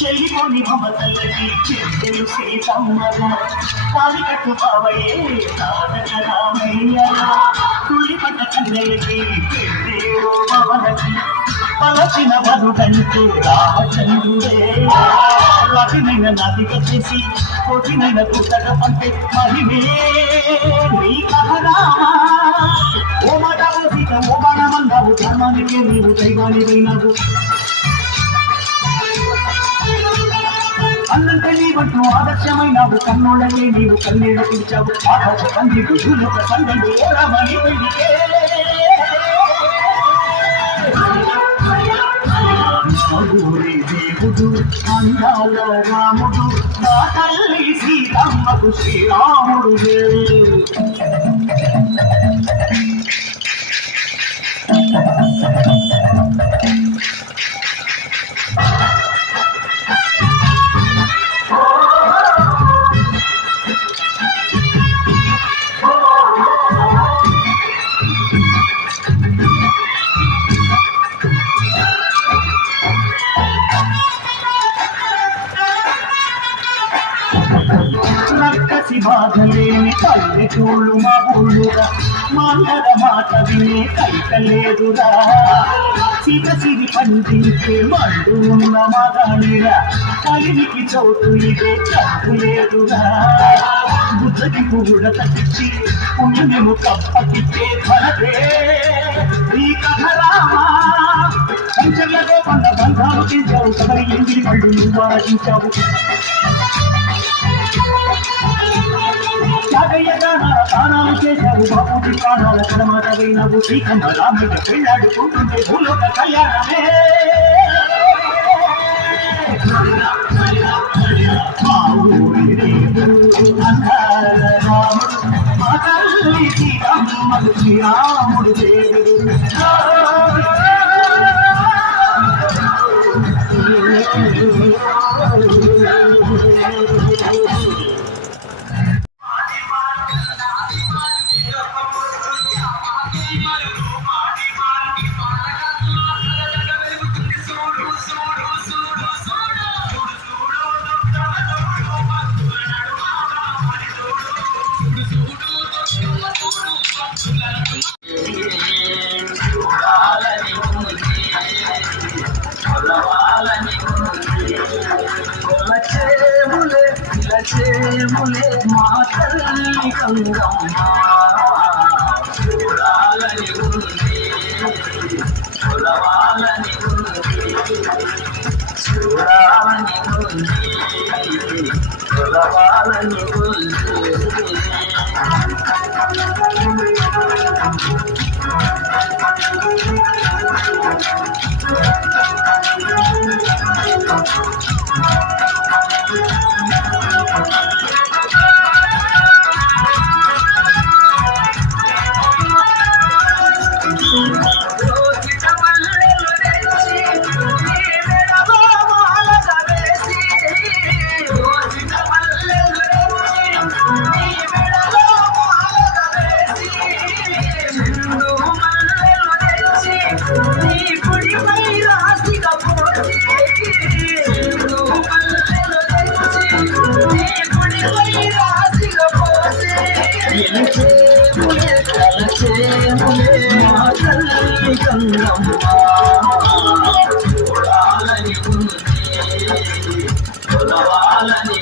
చెల్లిపోని మమతల్లకి చెల్లెలు సీతమ్మగా కాలి కట్టు బావయే నాదక రామయ్యగా తులి పట్ట కన్నయ్యకి పెళ్ళేవో మమనకి పలచిన వరుడంటూ రామచంద్రుడే వాటినైన నాదిగా చేసి కోటినైన పుట్టక పంపే మహిమే నీ కథరామా ఓ మాట ఓ సీత ఓ బాణమన్నావు ధర్మానికే నీవు దైవానివైనావు అన్నంటే నీవంటూ ఆదర్శమైనావు కన్నోళ్ళనే నీవు కన్నీళ్ళు పిలిచావు ఆకాశ పంది భూలోక సందడు రామని పెళ్లికే దేవుడు అందాల రాముడు నా తల్లి సీతమ్మకు శ్రీరాముడు బాధలేని పల్లెటూళ్ళు మా ఊళ్ళురా మాండల మాట వినే కైకలేదురా సిరి పండించే మండు ఉన్న మగానిరా కలినికి చోటు ఇదే చదువు లేదురా బుద్ధకి పువ్వుడ తగ్గించి పుణ్యము కప్పకిచ్చే ధనదే ఈ కథరామా సంచలతో కొండ బంధాలు తీర్చావు కబరి ఇంటి మళ్ళు నువ్వు ఆరాధించావు తానాలు చేశావు బాబుకి ప్రాణాల కడమాటవైనవు శ్రీకంఠ రాముడిక పెళ్ళాడుకుంటుంటే భూలోక కళ్యాణమే మా ఊరి దేవుడు అందాల రాముడు మా తల్లి సీతమ్మకు శ్రీరాముడు దేవుడు చేములే మా తల్లి గంగమ్మ చూడాలని ఉంది కొలవాలని ఉంది చూడాలని ఉంది కొలవాలని ఉంది చూడాలని ఉంది కొలవాలని ఉంది చూడాలని ఉంది కొలవాలని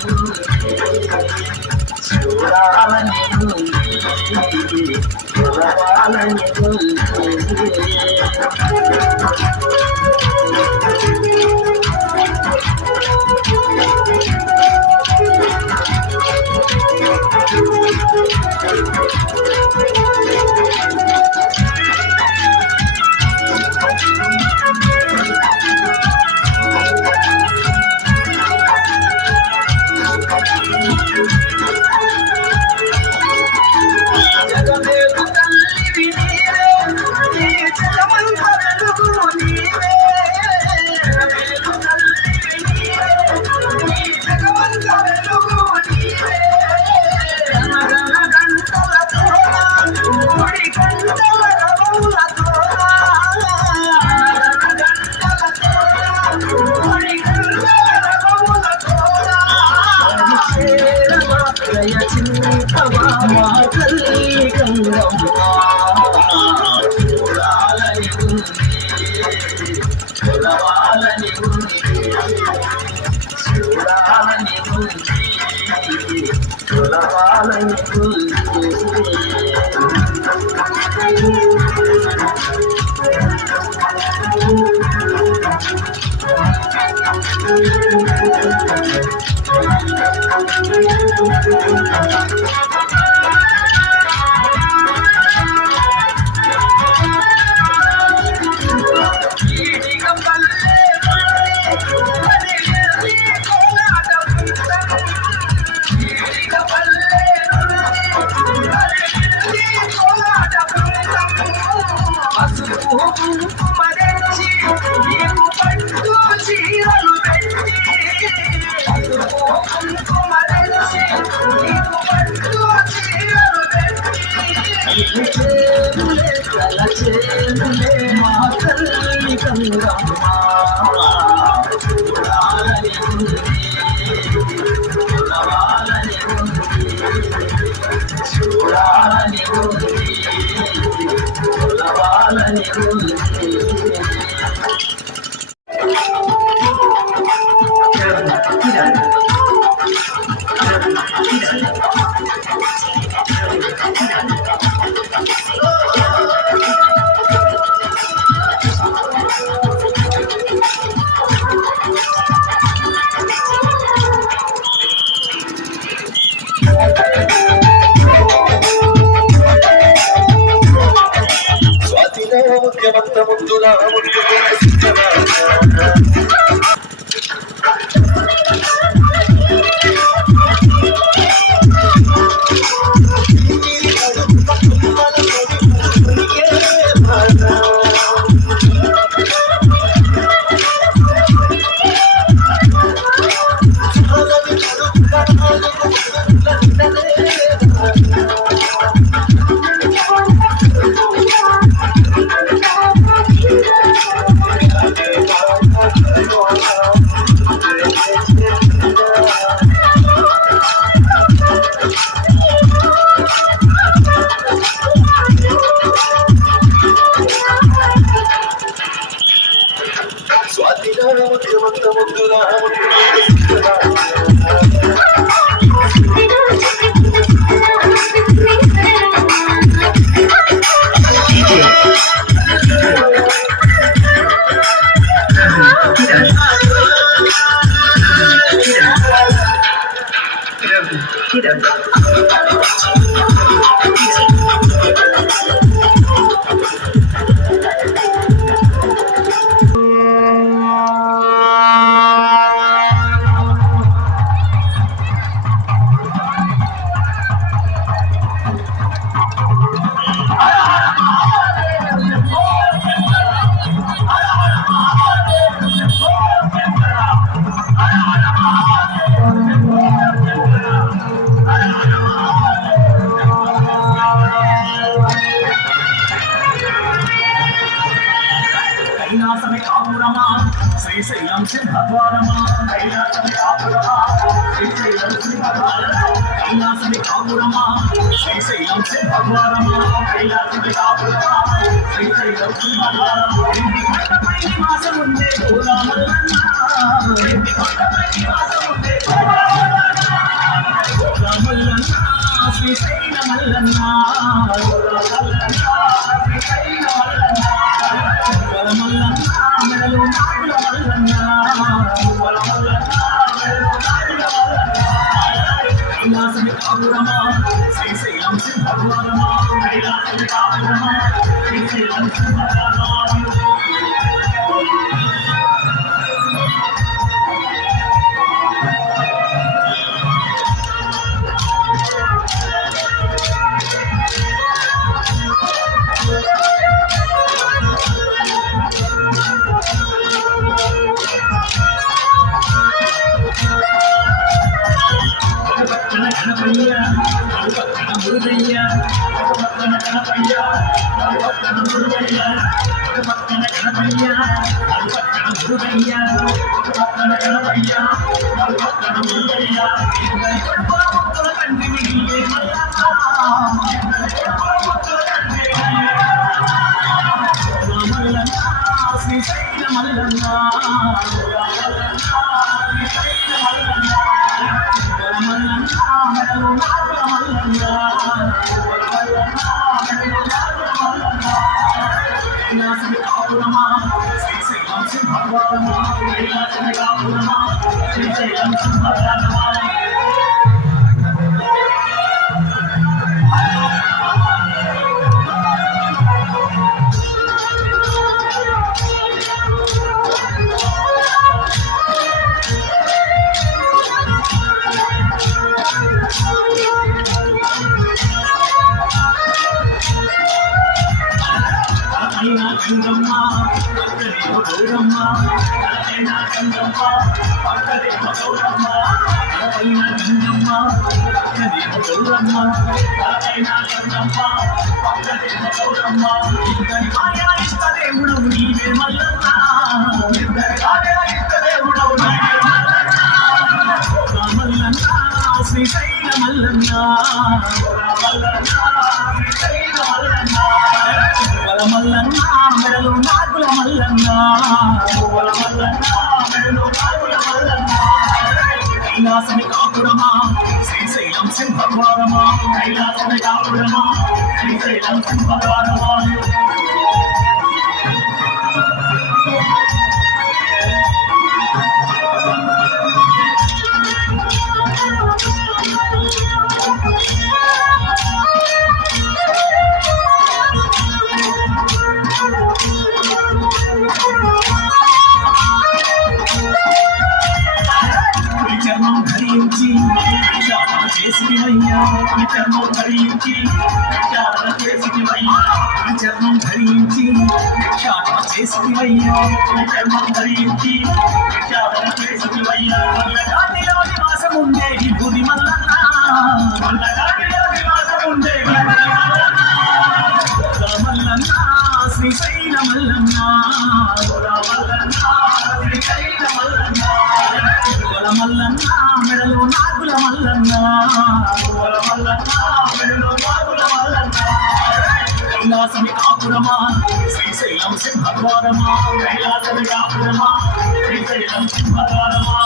ఉంది చూడాలని కుంకుమరించి నీకు పట్టు చీరలు పెట్టి కుంకుమరించి నీకు పట్టు చీరలు పెట్టి తలచేనులే మా తల్లి గంగమ్మ చూడాలని ఉంది చూడాలని ఉంది చూడాలని ఉంది చూడాలని ఉంది ముఖ్యమంత్ర ముందులా ముఖ్యమంత్ర ముందులా కైలాసమే కాపురమా శ్రీశైలం సింహద్వారమా కైలాసమే కాపురమా శ్రీశైలం సింహద్వారమా కైలాసమే కాపురమా శ్రీశైలం సింహద్వారమా కైలాసమే కాపురమా శ్రీశైలం సింహద్వారమా ఇంటి కొండపై నివాసం ఉండే గోరామల్లన్న ఇంటి కొండపై నివాసం ఉండే గోరామల్లన్న శ్రీశైల మల్లన్న గోరామల్లన్న శ్రీశైల మల్లన్న మెడలు నాయుల మల్లన్న కైలాసమి కాపురమా శ్రీశైలం సింహద్వారమా కైలాసమి కాపురమా శ్రీశైలం సింహద్వారమా గణపయ్య మురుగయ్య గణపయ్య పక్కన గణపయ్య అది పక్కన మురుగయ్య పక్కన గణపయ్య అది పక్కన మురుగయ్య ఇద్దరి ముత్తుల కంటి మిగిలే మల్లన్న శ్రీశైల మల్లన్న మెడలు నాగుల మల్లన్న కైలాసమి కాపురమా శ్రీశైలం సింహద్వారమా కైలాసమి కాపురమా శ్రీశైలం సింహద్వారమా గంగమ్మ పక్కదేమో గౌరమ్మ తలపైన గంగమ్మ పక్కదేమో గౌరమ్మ తలపైన గంగమ్మ పక్కదేమో గౌరమ్మ తలపైన గంగమ్మ పక్కదేమో గౌరమ్మ ఇద్దరి భార్య ఇష్టదేవుడవు నీవే మల్లన్న ఇద్దరి భార్య ఇష్టదేవుడవు నీవే మల్లన్న మల్లన్న శ్రీశైల మల్లన్న మల్లన్న శ్రీశైల మల్లన్న మల్లన్న మెడలు నాగుల మల్లన్న మల్లన్న మెడలు నాగుల మల్లన్న కైలాసమి కాపురమా శ్రీశైలం సింహద్వారమా కైలాసమి కాపురమా శ్రీశైలం సింహద్వారమా చర్మం ధరించి విచారణ చేసివయ్యా చర్మం ధరించి విచారణ చేసివయ్యా చర్మం ధరించి విచారణ చేసివయ్యా చర్మం ధరించి విచారణ చేసివయ్యా వల్లగాడిలో నివాసం ఉండే విభూది మల్లన్న వల్లగాడిలో నివాసం ఉండే మల్లన్న శ్రీశైల మల్లన్న మల్లన్న శ్రీశైల మల్లన్న మల్లన్న మెడలు నాగుల మల్లన్న మల్లన్న మెడలు నాగుల మల్లన్న కైలాసమి కాపురమా శ్రీశైలం సింహద్వారమా కైలాసమి కాపురమా శ్రీశైలం సింహద్వారమా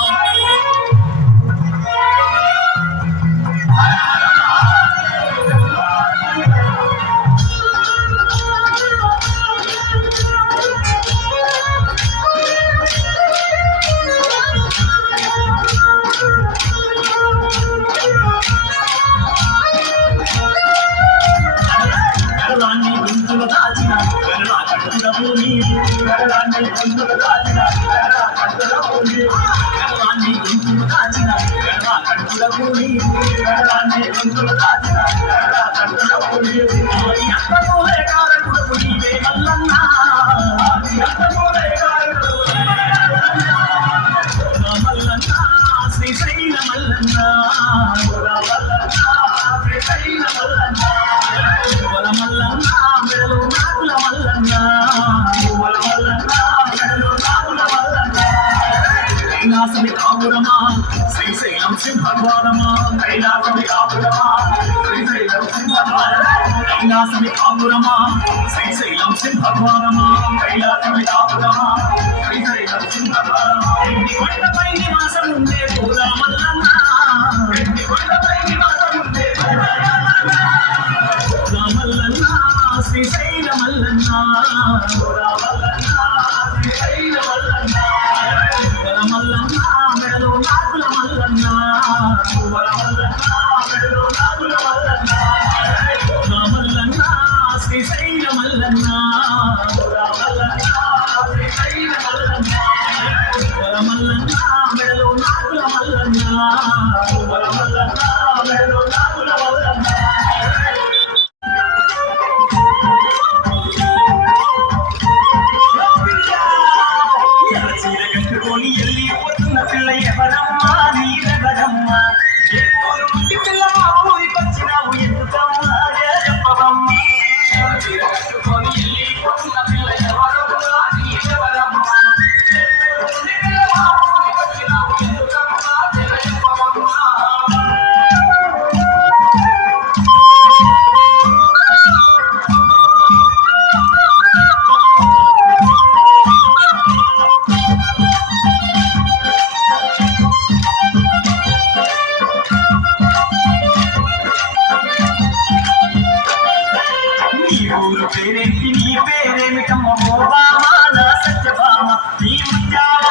శ్రీశైల మల్లన్న మల్లన్న మెడలు నాగుల మల్లన్న కైలాసమి కాపురమా శ్రీశైలం సింహద్వారమా కైలాసమి కాపురమా శ్రీశైలం సింహద్వారమా కైలాసమి కాపురమా శ్రీశైలం సింహద్వారమా కైలాసమి కాపురమా శ్రీశైలం సింహద్వారమా ఇంటి కొండపై నివాసం ఉండే పూరా మల్లన్న ఇంటి కొండపై నివాసం ఉండే మల్లన్న శ్రీశైల మల్లన్న శ్రీశైల మల్లన్న మల్లన్న మెడలు నాగుల మల్లన్న మెడలు నాగుల మల్లన్న మల్లన్న శ్రీశైల మల్లన్న శ్రీశైల మల్లన్న మల్లన్న మెడలు నాగుల మల్లన్న మెడలు నాగుల మల్లన్న పిల్ల ఎవరమ్మా నీరెవరమ్మా ఎప్పుడు ఉండి పిల్ల మా ఊరికి వచ్చినావు ఎందుకమ్మా చెప్పవమ్మా పేరేమిటమ్మ ఓ బామ నా సత్యభామ నీ ముత్యాల